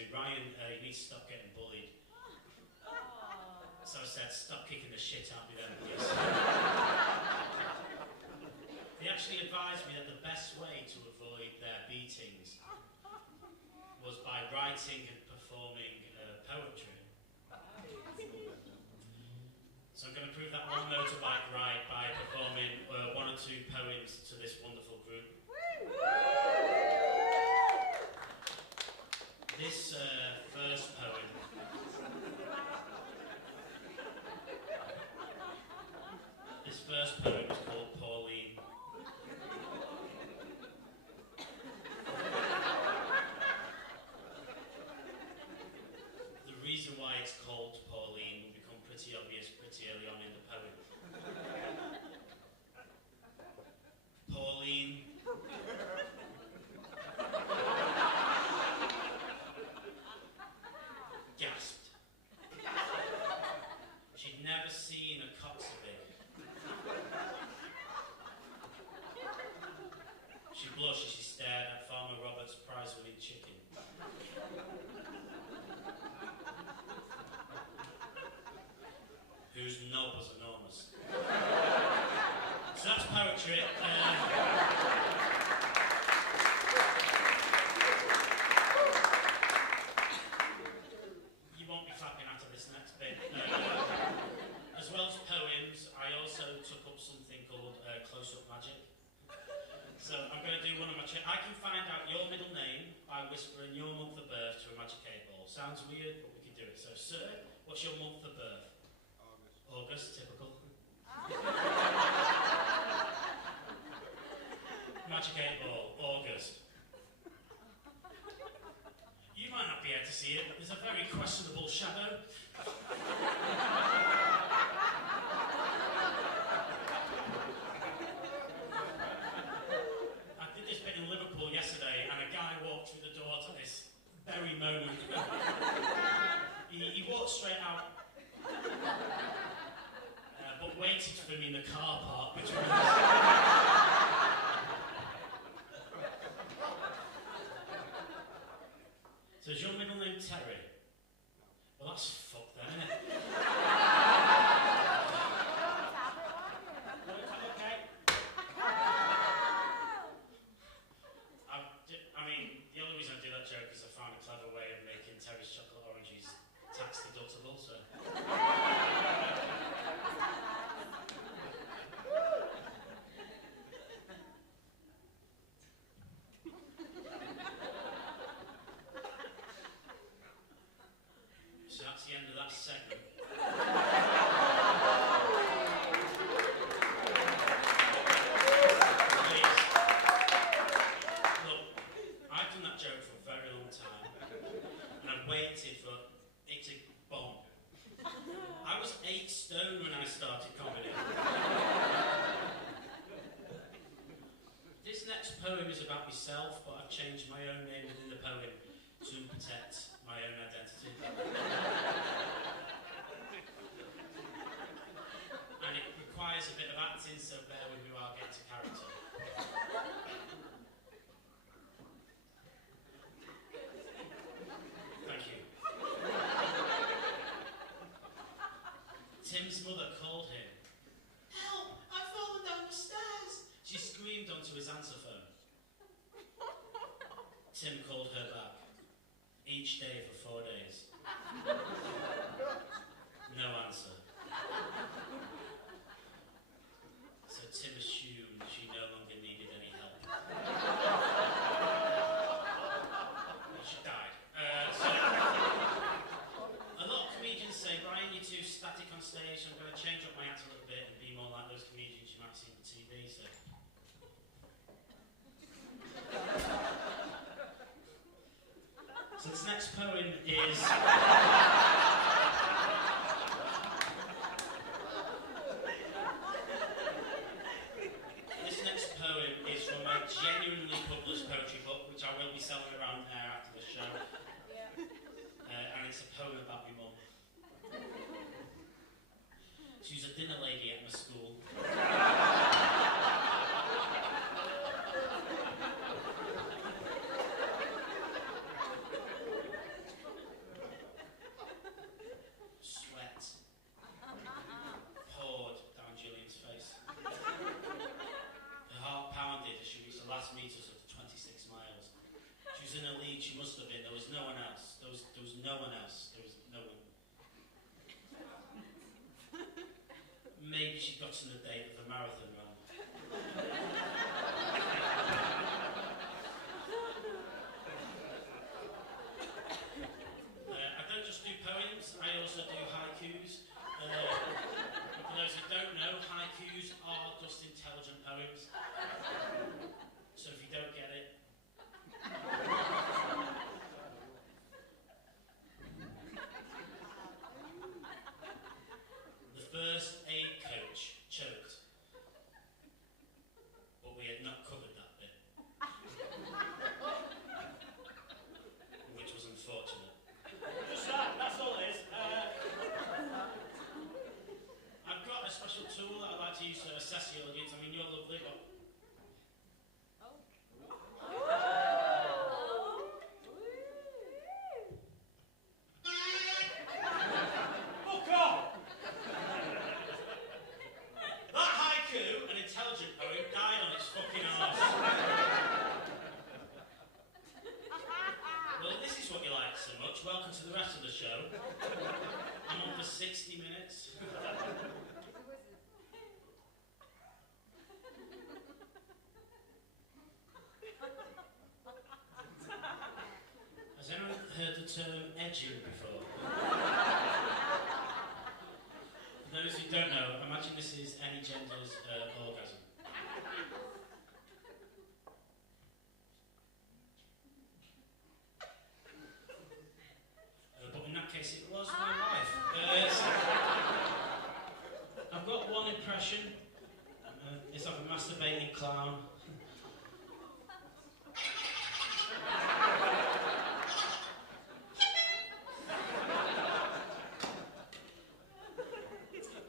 me, Ryan, you need to stop getting bullied. So I said, stop kicking the shit out of them, please. They actually advised me that the best way to avoid their beatings was by writing and performing poetry. So I'm going to prove that one motorbike right by performing one or two poems to this wonderful group. This first poem is called Pauline. The reason why it's called Pauline will become pretty obvious pretty early on in the poem. Pauline gasped. She'd never seen a cock so big. She blushed as she stared at Farmer Robert's prize-winning chicken. Whose knob was enormous. So that's poetry. You won't be clapping after this next bit. As well as poems, I also took up something called close-up magic. So I'm going to do one of my I can find out your middle name by whispering your month of birth to a magic 8-ball. Sounds weird, but we can do it. So, sir, what's your month of birth? August, typical. Magic 8-ball, August. You might not be able to see it, but there's a very questionable shadow. I did this bit in Liverpool yesterday, and a guy walked through the door to this very moment. He walked straight out. But waited for me in the car park between us. So is your middle name Terry? Well, that's fucked then, isn't it? Okay. I mean, the only reason I do that joke is I found a clever way of making Terry's chocolate oranges tax deductible, so... So that's the end of that segment. Please. Look, I've done that joke for a very long time, and I've waited for it to bomb. I was 8 stone when I started comedy. This next poem is about myself, but I've changed my own name within the poem to protect my own identity. And it requires a bit of acting, so bear with me while I get to character. Thank you. Tim's mother called him. Help! I've fallen down the stairs! She screamed onto his answer phone. Tim called her back. Each day for 4 days. No answer. So Tim assumed she no longer needed any help. She died. A lot of comedians say, Brian, you're too static on stage, so I'm going to change up my act a little bit and be more like those comedians you might see on TV, so... So this next poem is... This next poem is from my genuinely published poetry book, which I will be selling around there after the show. And it's a poem about my mum. She was a dinner lady at my school. she'd gotten a date of a marathon run. I don't just do poems, I also do haikus. For those who don't know, haikus are just intelligent poems. So if you don't get it, the first aid coach choked, but we had not covered that bit, which was unfortunate. Just that, that's all it is. I've got a special tool that I like to use to assess the audience. I mean, you're lovely, but Fuck off! that haiku, an intelligent poem, died on its fucking arse. Well, this is what you like so much. Welcome to the rest of the show. I'm on for 60 minutes. Has anyone heard the term edging before? For those who don't know, imagine this is any gender's orgasm. But in that case, it was my wife. I've got one impression. It's of a masturbating clown.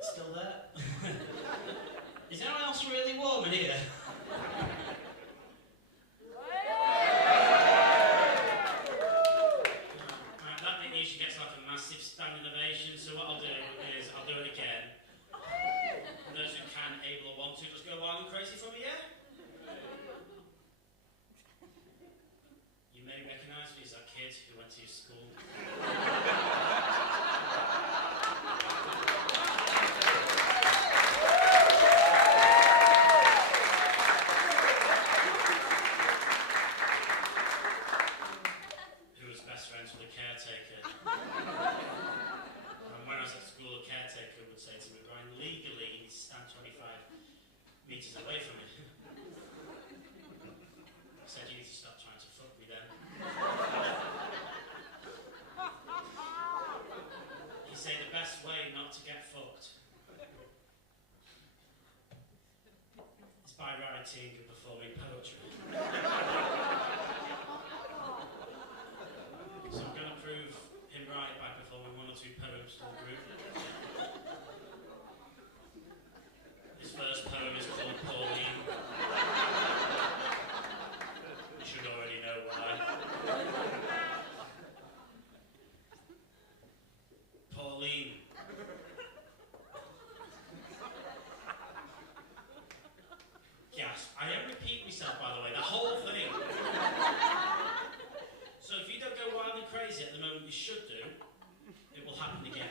Still there? Is anyone else really warm in here? Right, that bit usually gets like a massive standing ovation, so what I'll do is I'll do it again. For those who can, able or want to, just go wild and crazy for me, yeah? You may recognise me as that kid who went to your school. Who was best friends with the caretaker. And when I was at school, the caretaker would say to me, Brian, legally you need to stand 25 metres away from me. I said, you need to stop trying to fuck me then. He said the best way not to get fucked is by writing and performing poetry. So I'm going to prove him right by performing one or two poems to the group. His first poem is called Pauline. You should already know why. Pauline. Gasp. I don't repeat myself, by the way, the whole thing. So if you don't go wild and crazy at the moment you should do, it will happen again.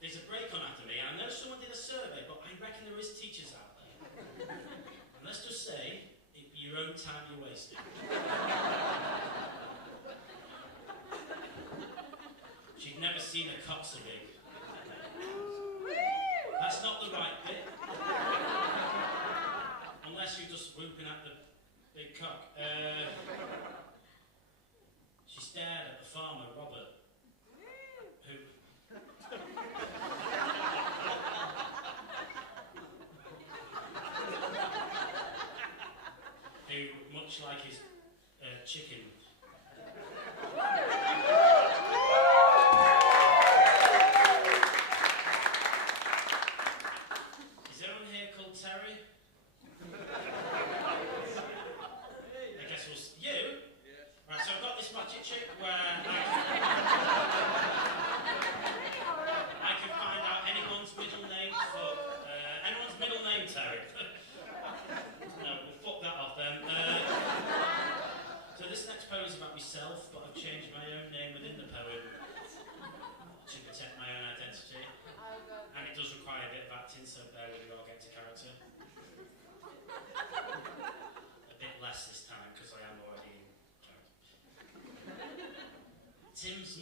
There's a break on after me, and I know someone did a survey, but I reckon there is teachers out there. And let's just say, it'd be your own time you're wasting. She'd never seen a cock so big. That's not the right bit. Unless you're just whooping at the big cock. She stared at the farmer, Robert, who much like his chicken. Is anyone here called Terry? I guess it was you? Right, so I've got this magic trick where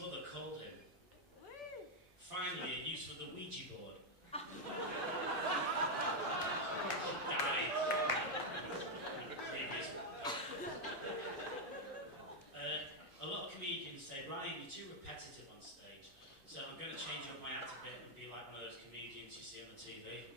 mother called him. Finally, a use for the Ouija board. Died. Previous. A lot of comedians say, Ryan, you're too repetitive on stage. So I'm going to change up my act a bit and be like one of those comedians you see on the TV.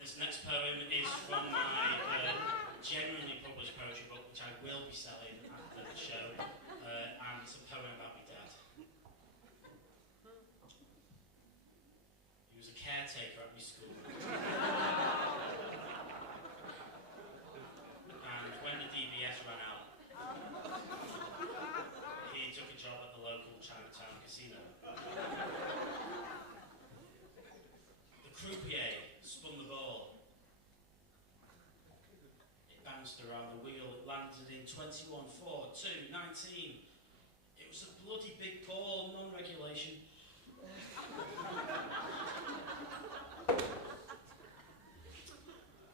This next poem is from my genuinely published poetry book, which I will be selling after the show, and it's a poem about my dad. He was a caretaker at my school. And when the DBS ran out, he took a job at the local Chinatown casino. The croupier spun the ball. It bounced around the wheel. It landed in 21, 4, 2, 19. It was a bloody big ball, non-regulation.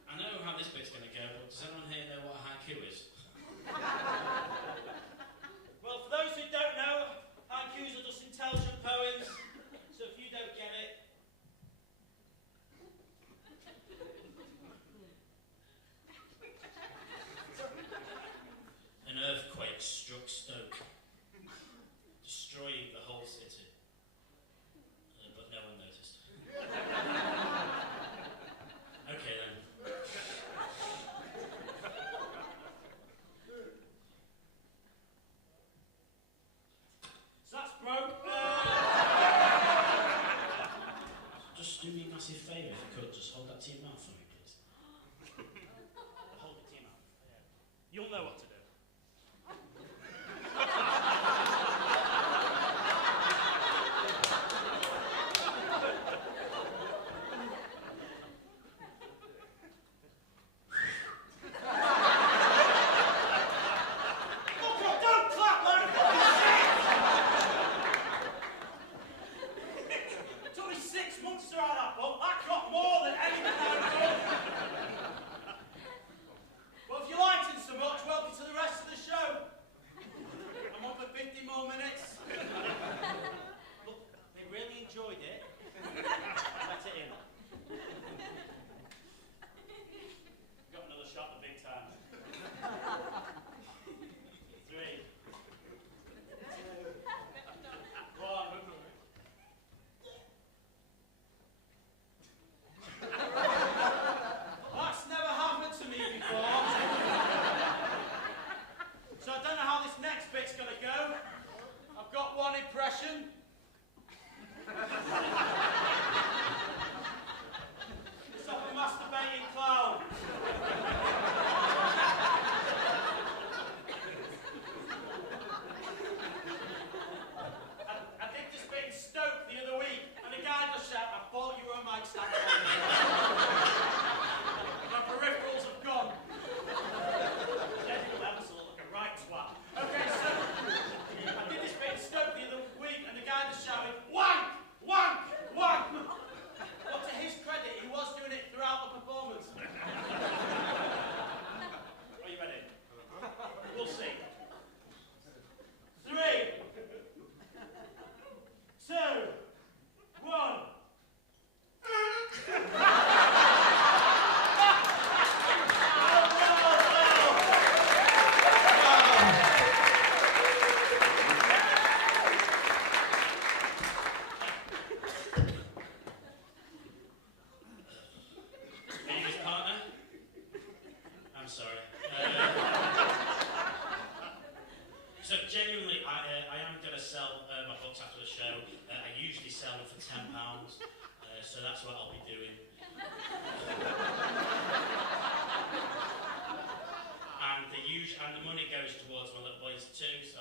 I know how this bit's going to go, but does anyone here know what a haiku is? Well, for those who don't know, haikus are just intelligent poems. So if you don't get it, An earthquake struck Stoke, destroying the whole city. But no one noticed. Okay then. so that's broke. Just do me a massive favour if you could. Just hold that to your mouth for me, please. Hold it to your mouth. You'll know what to do. Look up, don't clap, Larry! It took me 6 months to write that book. That got more than anything I've done. Well, if you liked it so much, welcome to the rest of the show. I'm on for 50 more minutes. Look, they really enjoyed it. Let it in. Got another shot at the big time. 3, 2, 1. That's never happened to me before. So I don't know how this next bit's gonna go. I've got one impression. It's of a masturbating clown. I did this bit in Stoke the other week, and the guy just shouted, I thought you were a mic stand. My peripherals have gone. Everyone else will look a right twat. Okay, so I did this bit in Stoke the other week, and the guy just shouted, wank, wank, wank. But to his credit, he was doing it throughout the performance. Are you ready? We'll see. 3, 2, 1. Being his partner? I'm sorry. So genuinely, I am going to sell my books after the show. I usually sell them for £10, so that's what I'll be doing. And the money goes towards my little boys too, so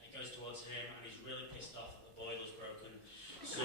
it goes towards him, and he's really pissed off that the boiler's broken. So